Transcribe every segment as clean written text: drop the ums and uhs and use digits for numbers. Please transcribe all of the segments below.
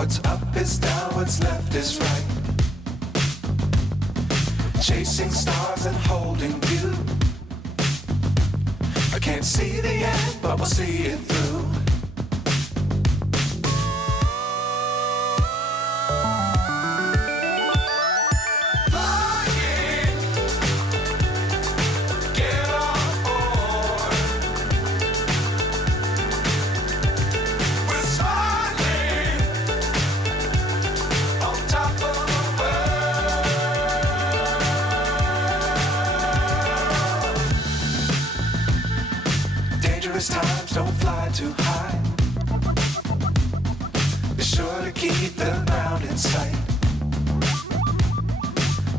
What's up is down, what's left is right. Chasing stars and holding you. I can't see the end, but we'll see it through. Times don't fly too high. Be sure to keep the ground in sight.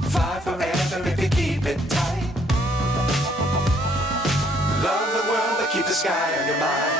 Fly forever if you keep it tight. Love the world but keep the sky on your mind.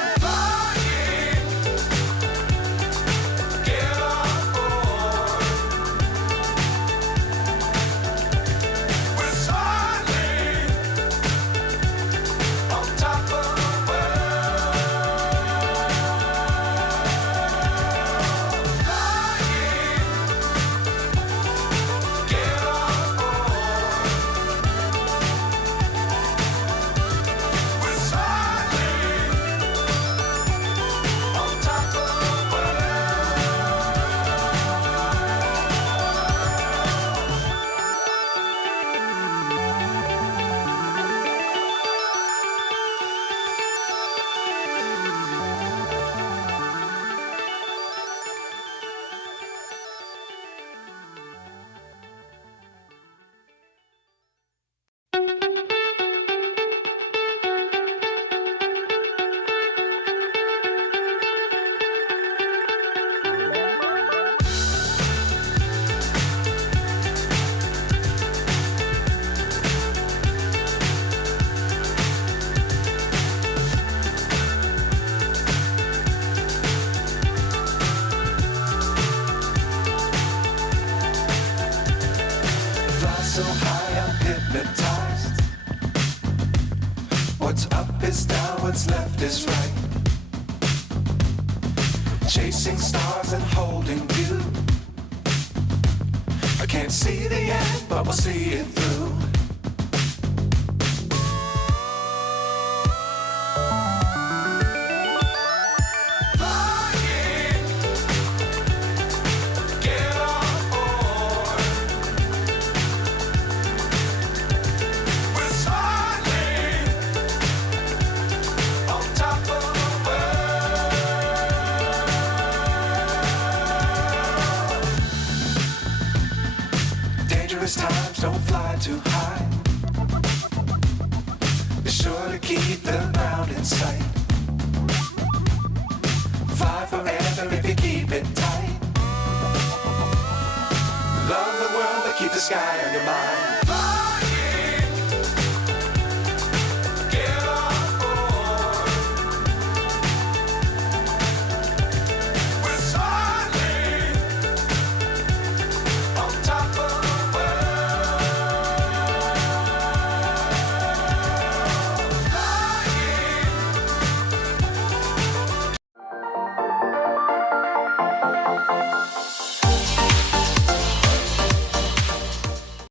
So high I'm hypnotized. What's up is down, what's left is right. Chasing stars and holding you. I can't see the end, but we'll see it through. Times don't fly too high. Be sure to keep the ground in sight. Fly forever if you keep it tight. Love the world but keep the sky on your mind.